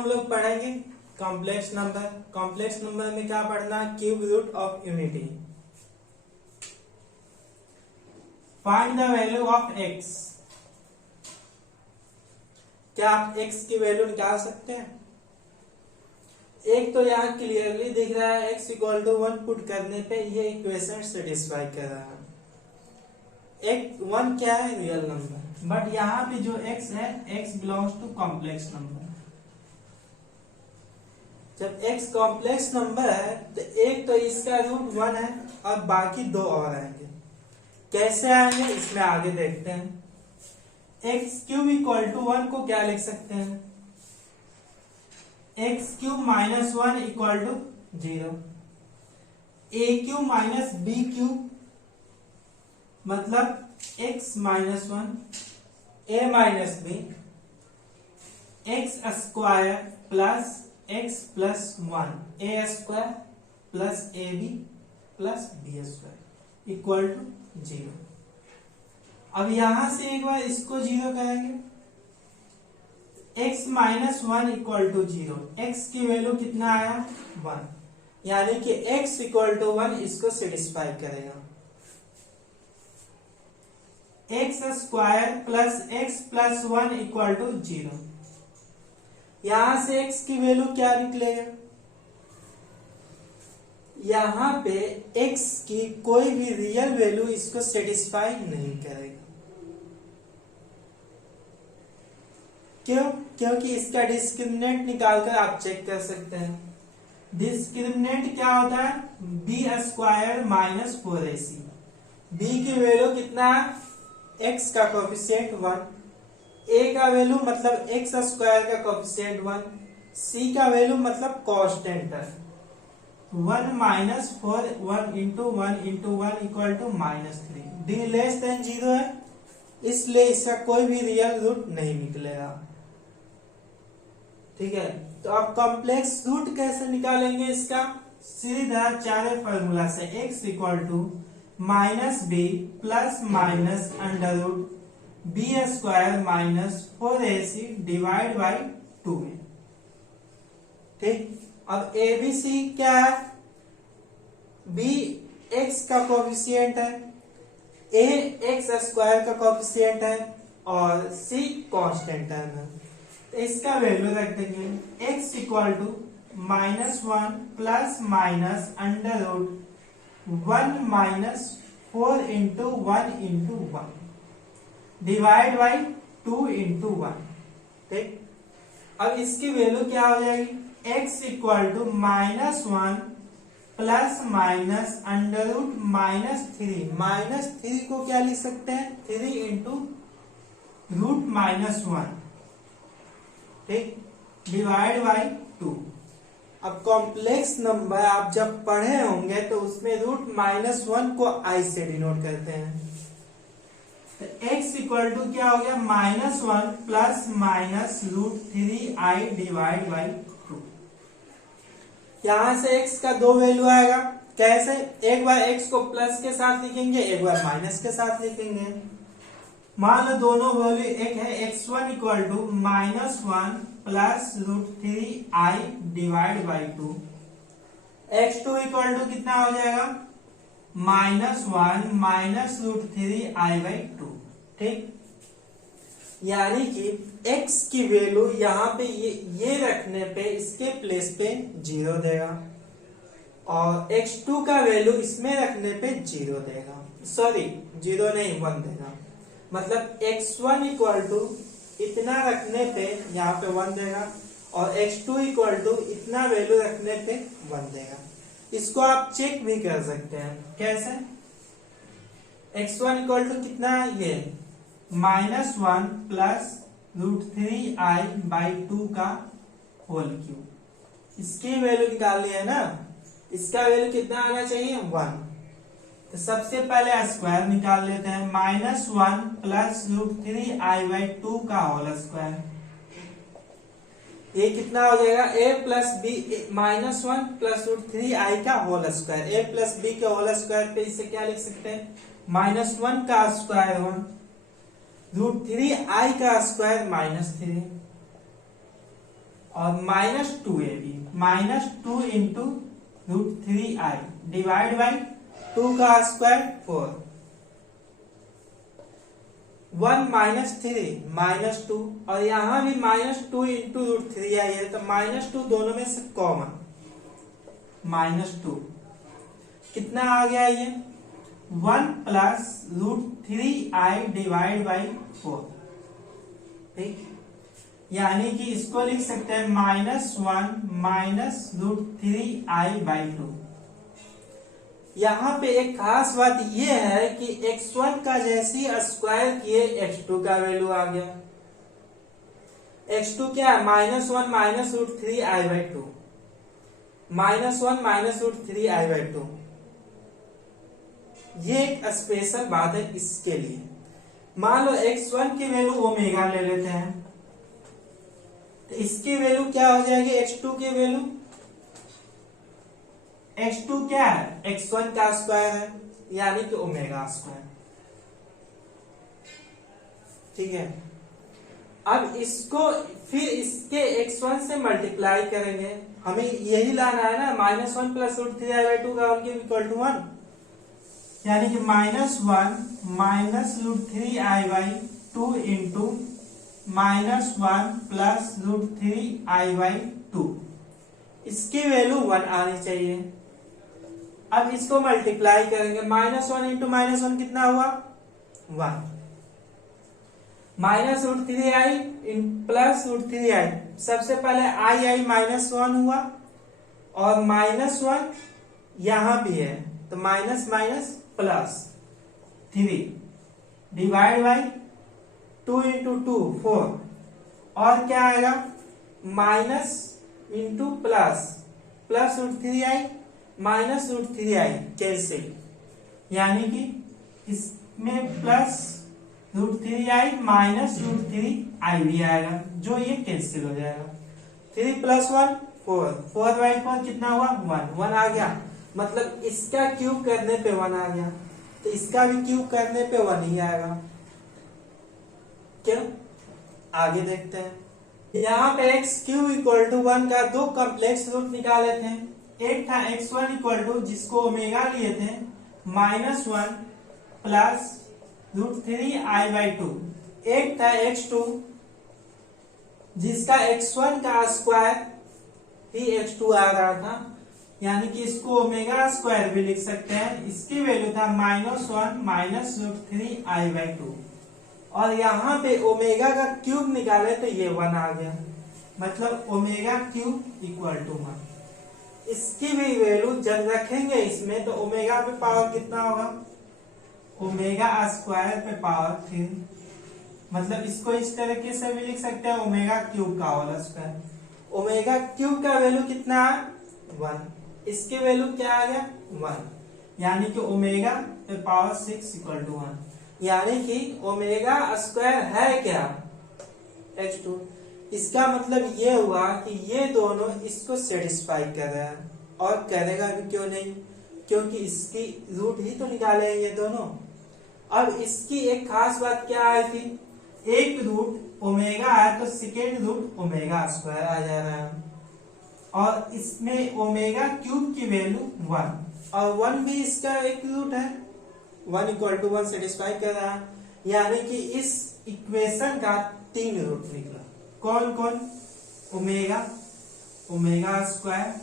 हम लोग पढ़ेंगे कॉम्प्लेक्स नंबर। कॉम्प्लेक्स नंबर में क्या पढ़ना, cube root of unity. Find the value of x. क्या आप एक्स की वैल्यू निकाल सकते हैं? एक तो यहाँ क्लियरली दिख रहा है x इक्वल टू 1 पुट करने पे ये इक्वेशन सेटिस्फाई कर रहा है। एक 1 क्या है, रियल नंबर, बट यहाँ पे जो x है x belongs to complex number. जब x कॉम्प्लेक्स नंबर है तो एक तो इसका रूट 1 है और बाकी दो और आएंगे। कैसे आएंगे इसमें आगे देखते हैं। एक्स क्यूब इक्वल टू 1 को क्या लिख सकते हैं, x cube minus 1 equal to 0। A cube minus b cube मतलब x minus 1 a minus b, x square plus x plus 1 a square plus a b plus b square equal to 0। अब यहां से एक बार इसको 0 करेंगे। x minus 1 equal to 0, x की value कितना आया 1, यानी कि x इक्वल टू 1 इसको सेटिस्फाई करेगा। X square plus x plus 1 equal to 0, यहां से x की वैल्यू क्या निकलेगा, यहां पे x की कोई भी रियल वैल्यू इसको सेटिस्फाई नहीं करेगा। क्यों? क्योंकि इसका डिस्क्रिमिनेंट निकालकर आप चेक कर सकते हैं। डिस्क्रिमिनेंट क्या होता है, b square minus 4ac। B की वैल्यू कितना है, एक्स का कोफिशिएंट 1, ए का वैल्यू मतलब एक्स स्क्वायर का कोफिशिएंट 1, सी का वैल्यू मतलब कांस्टेंट है 1 minus 4, 1 into 1 equal to -3। D less than 0 है, इसलिए इसका कोई भी रियल रूट नहीं निकलेगा। ठीक है, तो अब कॉम्प्लेक्स रूट कैसे निकालेंगे इसका, सीधा चारे फॉर्मूला से x equal to minus b plus minus under root b square minus 4ac divide by 2 में। ठीक, अब ए बी सी क्या है, बी एक्स का कोफिशिएंट है, ए एक्स स्क्वायर का कोफिशिएंट है और सी कांस्टेंट है ना, तो इसका वैल्यू रख देंगे x equal to -1 plus minus under root 1 minus 4 into 1 divide by 2 into 1। ठीक, अब इसकी वैल्यू क्या हो जाएगी, x equal to -1 plus minus under root -3 को क्या लिख सकते हैं, 3 इंटू रूट -1। ठीक, डिवाइड बाई 2। अब कॉम्प्लेक्स नंबर आप जब पढ़े होंगे तो उसमें रूट -1 को i से डिनोट करते हैं। तो x इक्वल टू क्या हो गया, -1 plus minus √3i divide by 2। यहां से x का दो वैल्यू आएगा, कैसे, एक बार x को प्लस के साथ लिखेंगे, एक बार माइनस के साथ लिखेंगे। मान लो दोनों वैल्यू एक है, x1 equal to -1 plus √3i divide by 2, x2 equal to कितना हो जाएगा, -1 माइनस √3i बाई 2। ठीक, यानी कि x की वैल्यू यहाँ पे ये रखने पे इसके प्लेस पे 0 देगा और x2 का वैल्यू इसमें रखने पे 0 देगा, सॉरी 0 नहीं 1 देगा। मतलब x1 इक्वल टू इतना रखने पे यहाँ पे 1 देगा और x2 इक्वल टू इतना वैल्यू रखने पे 1 देगा। इसको आप चेक भी कर सकते हैं, कैसे, x1 इक्वल टू कितना है, ये -1 प्लस √3i बाई 2 का होल क्यूब, इसकी वैल्यू निकालनी है ना, इसका वैल्यू कितना आना चाहिए 1। तो सबसे पहले स्क्वायर निकाल लेते हैं, -1 प्लस √3i बाई 2 का होल स्क्वायर, ये कितना हो जाएगा, a plus B, -1 plus √3i का whole square, a plus b के होल स्क्वायर पे इसे क्या लिख सकते हैं, -1 का स्क्वायर 1, √3i का स्क्वायर -3, और -2ab, -2 into √3i divide by 2 का स्क्वायर 4, 1 -3 -2, और यहां भी -2 इंटू √3i है, तो -2 दोनों में से कॉमन, -2 कितना आ गया ये 1 प्लस √3i डिवाइड बाई 4, ठीक। यानी कि इसको लिख सकते हैं -1 माइनस √3i बाई 2। यहाँ पे एक खास बात ये है कि x1 का जैसे ही स्क्वायर किए x2 का वैल्यू आ गया। x2 क्या है -1 minus √3i by 2, -1 minus √3i by 2। ये एक स्पेशल बात है इसके लिए। मान लो x1 की वैल्यू ओमेगा ले लेते हैं, तो इसकी वैल्यू क्या हो जाएगी, x2 की वैल्यू, x2 क्या है x1 का स्क्वायर है, यानी कि ओमेगा स्क्वायर, ठीक है। अब इसको फिर इसके x1 से मल्टीप्लाई करेंगे, हमें यही लाना है ना, -1 प्लस √3i बाई 2 का होल क्यूब इक्वल टू 1, यानी कि -1 minus √3i by 2 into -1 plus √3i by 2, इसकी वैल्यू 1 आनी चाहिए। अब इसको मल्टीप्लाई करेंगे, -1 इंटू -1 कितना हुआ 1, माइनस √3i प्लस √3i, सबसे पहले i -1 हुआ, और -1 यहां भी है, तो minus minus plus 3 divide by 2 into 2 4, और क्या आएगा minus into plus, plus √3i minus √3i cancel, यानी कि इसमें प्लस √3i माइनस √3i भी आएगा, जो ये कैंसिल हो जाएगा। 3 प्लस 1 4, 4 बाई 4 कितना हुआ 1, 1 आ गया, मतलब इसका क्यूब करने पे 1 आ गया, तो इसका भी क्यूब करने पे 1 ही आएगा। क्यों, आगे देखते हैं। यहाँ पे x क्यूब इक्वल टू 1 का दो कॉम्प्लेक्स रूट निकाले थे। एक था x1 इक्वल टू, जिसको ओमेगा लिए थे, -1 प्लस √3i बाई 2। एक था x2, जिसका x1 का स्क्वायर ही x2 आ रहा था, यानी कि इसको ओमेगा स्क्वायर भी लिख सकते हैं। इसकी वैल्यू था -1 माइनस √3i बाई 2, और यहाँ पे ओमेगा का क्यूब निकाले तो ये 1 आ गया, मतलब ओमेगा क्यूब इक्वल टू 1। इसकी भी वैल्यू जब रखेंगे इसमें, तो ओमेगा पे पावर कितना होगा, ओमेगा स्क्वायर पे पावर 3, मतलब इसको इस तरीके से भी लिख सकते हैं, ओमेगा क्यूब का होल स्क्वायर। ओमेगा क्यूब का वैल्यू कितना है 1, इसके वैल्यू क्या आ गया 1, यानी कि ओमेगा पे पावर 6 इक्वल टू 1, यानी कि ओमेगा स्क्वायर है क्या x2। इसका मतलब ये हुआ कि ये दोनों इसको सेटिस्फाई कर रहा है, और करेगा भी क्यों नहीं, क्योंकि इसकी रूट ही तो निकाले हैं ये दोनों। अब इसकी एक खास बात क्या आई थी, एक रूट ओमेगा है तो सेकेंड रूट ओमेगा स्क्वायर आ जा रहा है, और इसमें ओमेगा क्यूब की वैल्यू 1, और 1 भी इसका एक रूट है, 1 इक्वल टू 1 सेटिस्फाई कर रहा है, यानी कि इस इक्वेशन का 3 रूट निकला। कौन कौन, omega, omega square,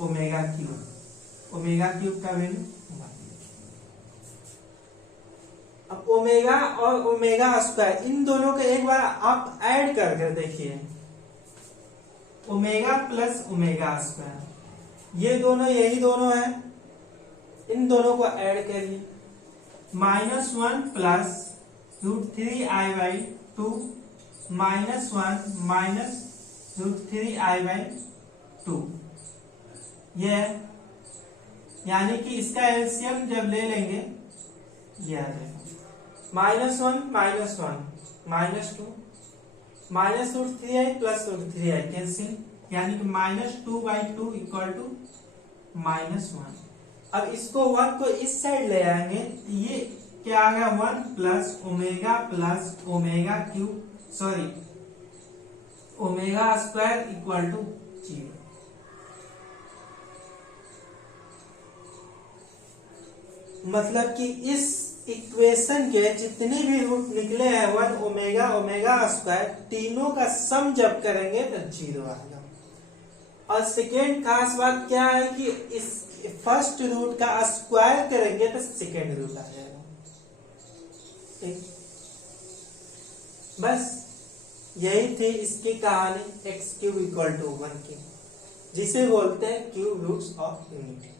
omega cube. Omega cube का वैल्यू 1। अब ओमेगा और ओमेगा स्क्वायर, इन दोनों को एक बार आप ऐड करके देखिए, ओमेगा प्लस ओमेगा स्क्वायर, ये दोनों यही दोनों है, इन दोनों को ऐड करिए, -1 plus √3i by 2 -1 minus √3i by 2, ये यानी कि इसका एलसीएम जब ले लेंगे ये आ जाएगा, -1 -1 -2 minus √3i plus √3i cancel, यानी कि -2 बाई 2 इक्वल टू -1। अब इसको 1 को इस साइड ले आएंगे, ये क्या आ गया 1 plus omega cube, sorry omega square equal to 0। मतलब कि इस इक्वेशन के जितने भी रूट निकले हैं 1 ओमेगा ओमेगा स्क्वायर, तीनों का सम जब करेंगे तो 0 आएगा। और सेकेंड खास बात क्या है कि इस फर्स्ट रूट का स्क्वायर करेंगे तो सेकेंड रूट आ जाएगा। ठीक, बस यही थी इसकी कहानी x³ = 1 की, जिसे बोलते हैं क्यूब रूट्स ऑफ यूनिटी।